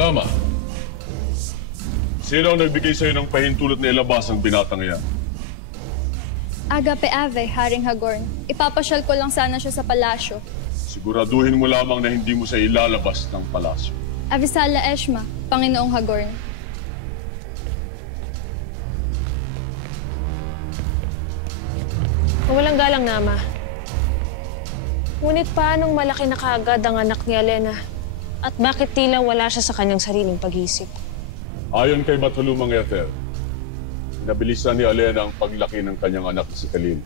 Nama, sino ang nagbigay sa'yo ng pahintulot na ilabas ang binatang yan? Agape Ave, Haring Hagorn. Ipapasyal ko lang sana siya sa palasyo. Siguraduhin mo lamang na hindi mo siya ilalabas ng palasyo. Avisala Eshma, Panginoong Hagorn. Walang galang, Nama. Ngunit paanong malaki na kaagad ang anak ni Alena? At bakit tila wala siya sa kanyang sariling pag-iisip? Ayon kay Matulumang Ether, pinabilisan ni Alena ang paglaki ng kanyang anak si Khalil.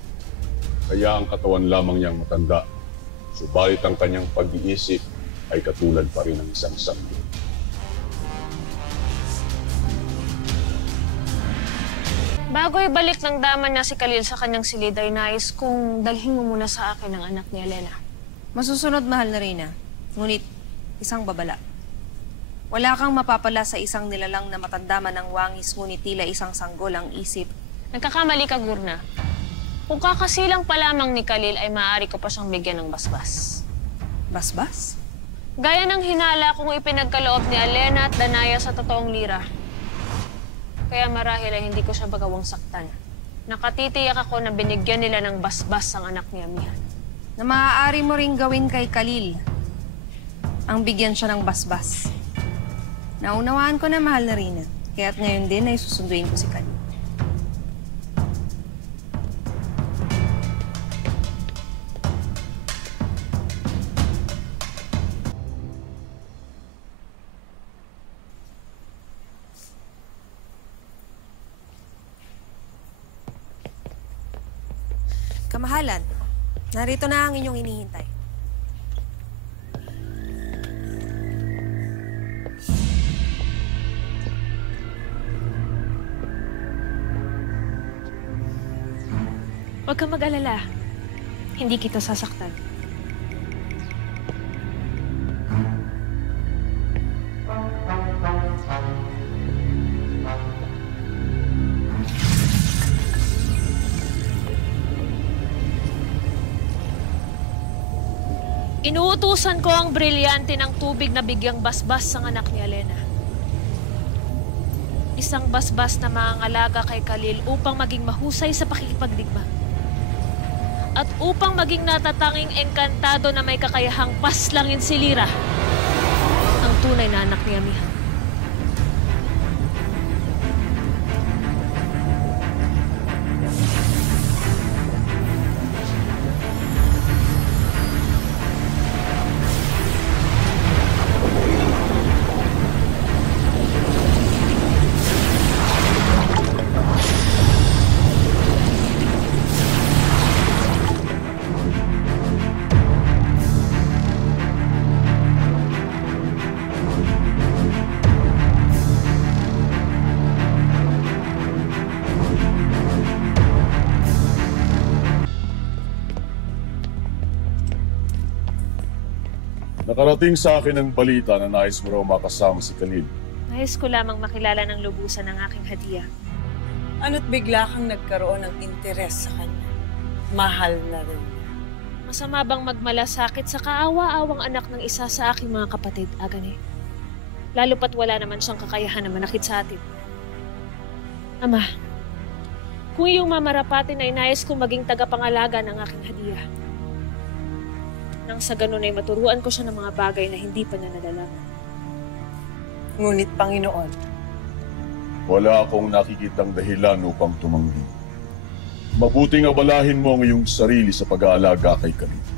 Kaya ang katawan lamang niyang matanda. Subalit ang kanyang pag-iisip ay katulad pa rin ng isang sanggol. Bago ibalik ng dama niya si Khalil sa kanyang silid, ay nais kung dalhin mo muna sa akin ang anak ni Alena. Masusunod, mahal na Reyna. Ngunit, isang babala. Wala kang mapapala sa isang nilalang na matanda man ng wangis, ngunit tila isang sanggol ang isip. Nagkakamali ka, Gurna. Kung kakasilang pa lamang ni Khalil, ay maaari ko pa siyang bigyan ng basbas. Basbas? Gaya ng hinala kung ipinagkaloob ni Alena at Danaya sa totoong lira. Kaya marahil ay hindi ko siya bagawang saktan. Nakatitiyak ako na binigyan nila ng basbas ang anak ni Amihan. Na maaari mo ring gawin kay Khalil ang bigyan siya ng basbas. Naunawaan ko na, mahal na Reyna. Kaya't ngayon din ay susunduin ko si Khalil. Kamahalan, narito na ang inyong hinihintay. Huwag kang mag-alala. Hindi kita sasaktan. Inuutusan ko ang brilyante ng tubig na bigyang basbas ang anak ni Alena. Isang basbas na mangangalaga kay Khalil upang maging mahusay sa pakikipagdigma. At upang maging natatanging engkantado na may kakayahang paslangin si Lira, ang tunay na anak ni Amihan. Nakarating sa akin ang balita na nais mo raw makasama si Khalil. Nais ko lamang makilala ng lubusan ng aking hadiah. Ano't bigla kang nagkaroon ng interes sa kanya? Mahal na rin. Masama bang magmalasakit sa kaawa-awang anak ng isa sa aking mga kapatid, Agane? Lalo pat wala naman siyang kakayahan na manakit sa atin. Ama, kung iyong mamarapatin ay nais kong maging tagapangalaga ng aking hadiah. Nang sa ganun ay maturuan ko siya ng mga bagay na hindi pa niya nalalaman. Ngunit, Panginoon, Wala akong nakikitang dahilan upang tumanggi. Mabuting abalahin mo ang iyong sarili sa pag-aalaga kay Khalil.